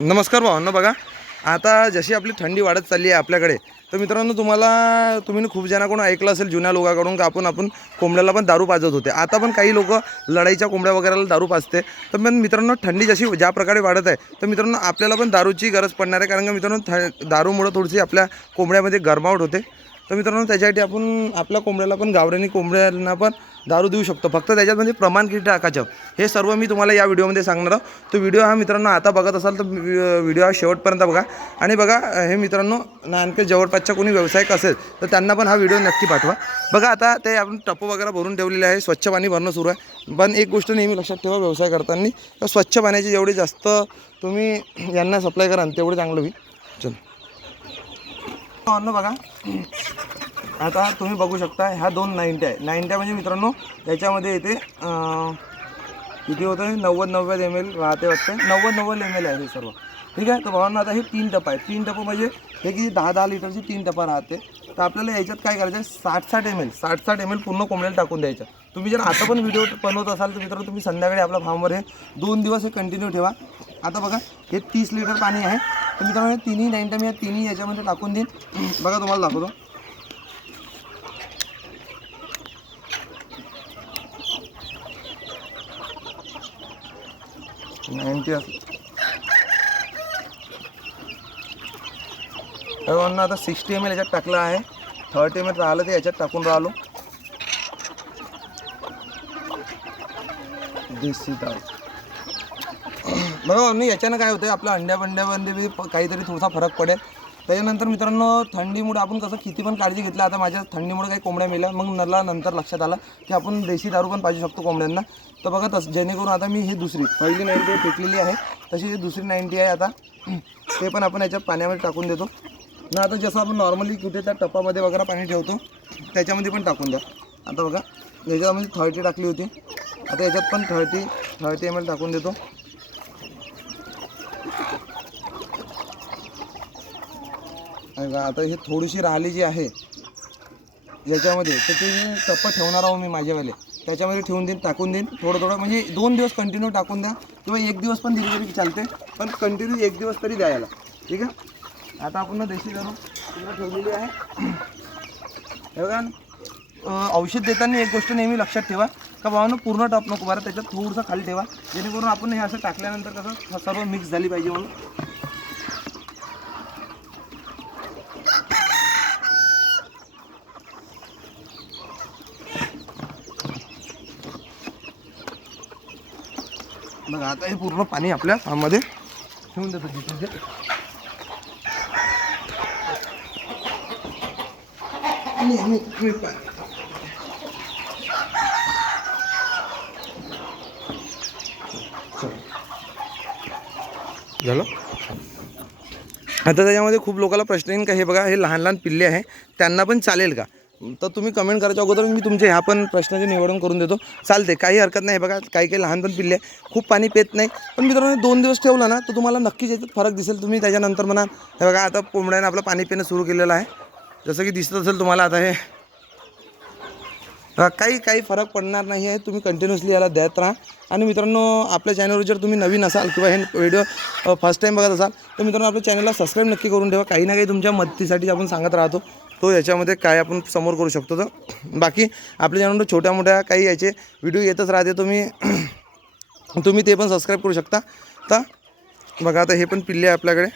नमस्कार भावांना बघा. आता जशी आपली थंडी वाढत चालली आहे आपल्याकडे तर मित्रांनो तुम्हाला तुम्ही खूप जणांकडून ऐकलं असेल जुन्या लोकांकडून का आपण आपण कोंबड्याला पण दारू पाजत होते. आता पण काही लोक लढाईच्या कोंबड्या वगैरेला दारू पाजते. तर पण मित्रांनो थंडी जशी ज्या प्रकारे वाढत आहे तर मित्रांनो आपल्याला पण दारूची गरज पडणार आहे. कारण का मित्रांनो थ दारूमुळं थोडीशी आपल्या कोंबड्यामध्ये गरमावट होते. तर मित्रांनो त्याच्यासाठी आपण आपल्या कोंबड्याला पण गावरानी कोंबड्यांना पण दारू देऊ शकतो. फक्त त्याच्यात म्हणजे प्रमाण किती टाकायचं? हे सर्व मी तुम्हाला या व्हिडिओमध्ये सांगणार आहोत तो व्हिडिओ हा मित्रांनो आता बघत असाल तर व्हिडिओ हा शेवटपर्यंत बघा. आणि बघा हे मित्रांनो आणखी जवळपासच्या कोणी व्यावसायिक असेल तर त्यांना पण हा व्हिडिओ नक्की पाठवा. बघा आता ते आपण टप्प वगैरे भरून ठेवलेले आहे. स्वच्छ पाणी भरणं सुरू आहे. पण एक गोष्ट नेहमी लक्षात ठेवा व्यवसाय करताना तर स्वच्छ पाण्याची जेवढी जास्त तुम्ही यांना सप्लाय कराल तेवढं चांगलं होईल. चल. अन्न बघा. आता तुम्ही बघू शकता ह्या दोन नाईंट्या आहे. नाईंट्या म्हणजे मित्रांनो याच्यामध्ये येते किती होतं? नव्वद नव्वद एम एल राहते वाटते. नव्वद नव्वद एम एल आहे हे सर्व. ठीक आहे? तर भावांना आता हे तीन टप्पा आहे तीन टप्पा म्हणजे हे किती? दहा दहा लिटरची तीन टप्पा राहते. तर आपल्याला याच्यात काय करायचं आहे? साठ साठ एम एल साठ साठ एम एल पूर्ण कोंबड्याला टाकून द्यायचं तुम्ही जर आता पण व्हिडिओ बनवत असाल तर मित्रांनो तुम्ही संध्याकाळी आपल्या फार्मवर हे दोन दिवस हे कंटिन्यू ठेवा. आता बघा हे तीस लिटर पाणी आहे. तर मित्रांनो तिन्ही नाईन टाईम या तिन्ही याच्यामध्ये टाकून देईन. बघा तुम्हाला दाखवतो. नाईन्टी असं आता सिक्स्टी एम एल याच्यात टाकलं आहे. थर्टी एम एल राहिलं ते याच्यात टाकून राहिलो. देसी डाळ बघा मी याच्यानं काय होतं आपल्या अंड्या बंड्यामध्ये बी काहीतरी थोडासा फरक पडेल. त्याच्यानंतर मित्रांनो थंडीमुळे आपण कसं किती पण काळजी घेतली. आता माझ्या थंडीमुळे काही कोंबड्या मेल्या. मग नरला नंतर लक्षात आलं की आपण देशी दारू पण पाहिजे शकतो कोंबड्यांना. तर बघा तसं जेणेकरून आता मी ही दुसरी पहिली नाईन्टी फेकलेली आहे. तशी ही दुसरी नाईन्टी आहे आता. ते पण आपण याच्यात पाण्यामध्ये टाकून देतो. ना आता जसं आपण नॉर्मली कुठे त्या टप्पामध्ये वगैरे पाणी ठेवतो त्याच्यामध्ये पण टाकून द्या. आता बघा याच्यामध्ये थर्टी टाकली होती. आता याच्यात पण थर्टी थर्टी एम एल टाकून देतो. आणि आता हे थोडीशी राहिली जी आहे याच्यामध्ये तर ते टप्पा ठेवणार आहो मी माझ्यावाले. त्याच्यामध्ये ठेवून देईन टाकून देईन थोडं थोडं म्हणजे दोन दिवस कंटिन्यू टाकून द्या किंवा एक दिवस पण दिली तरी चालते पण कंटिन्यू एक दिवस तरी द्यायला ठीक आहे? आता आपण देशी करू. तिला ठेवलेली आहे. हे बघा औषध देताना एक गोष्ट नेहमी लक्षात ठेवा का बाबांनो पूर्ण टप नको बरं त्याच्यात थोडंसं खाली ठेवा जेणेकरून आपण हे असं टाकल्यानंतर कसं सर्व मिक्स झाली पाहिजे म्हणून. बघा आता हे पूर्ण पाणी आपल्या फार्ममध्ये ठेवून देतो तिथे. झालं? आता त्याच्यामध्ये खूप लोकांना प्रश्न येईल का हे बघा हे लहान लहान पिल्ले आहे त्यांना पण चालेल का? तर तुम्ही कमेंट करायच्या अगोदर मी तुमचे ह्या पण प्रश्नाचे निवडून करून देतो. चालते काही हरकत नाही. बघा काही काही लहान पण पिल्ले आहे. खूप पाणी पेत नाही. पण मित्रांनो दोन दिवस ठेवलं ना तर तुम्हाला नक्कीच याच्यात फरक दिसेल. तुम्ही त्याच्यानंतर म्हणा हे बघा आता कोंबड्याने आपलं पाणी पिणं सुरू केलेलं आहे. जसं की दिसत असेल तुम्हाला आता हे. काही काही फरक पडणार नाही आहे. तुम्ही कंटिन्युअसली याला देत राहा. आणि मित्रांनो आपल्या चॅनलवर जर तुम्ही नवीन असाल किंवा हे व्हिडिओ फर्स्ट टाईम बघत असाल तर मित्रांनो आपल्या चॅनलला सबस्क्राईब नक्की करून ठेवा. काही ना काही तुमच्या मदतीसाठी आपण सांगत राहतो. तो याच्यामध्ये काय आपण समोर करू शकतो तर. बाकी आपल्या चॅनलवर छोट्या मोठ्या काही याचे व्हिडिओ येतच राहते तुम्ही तुम्ही ते पण सबस्क्राईब करू शकता. तर बघा आता हे पण पिल्ले आहे आपल्याकडे.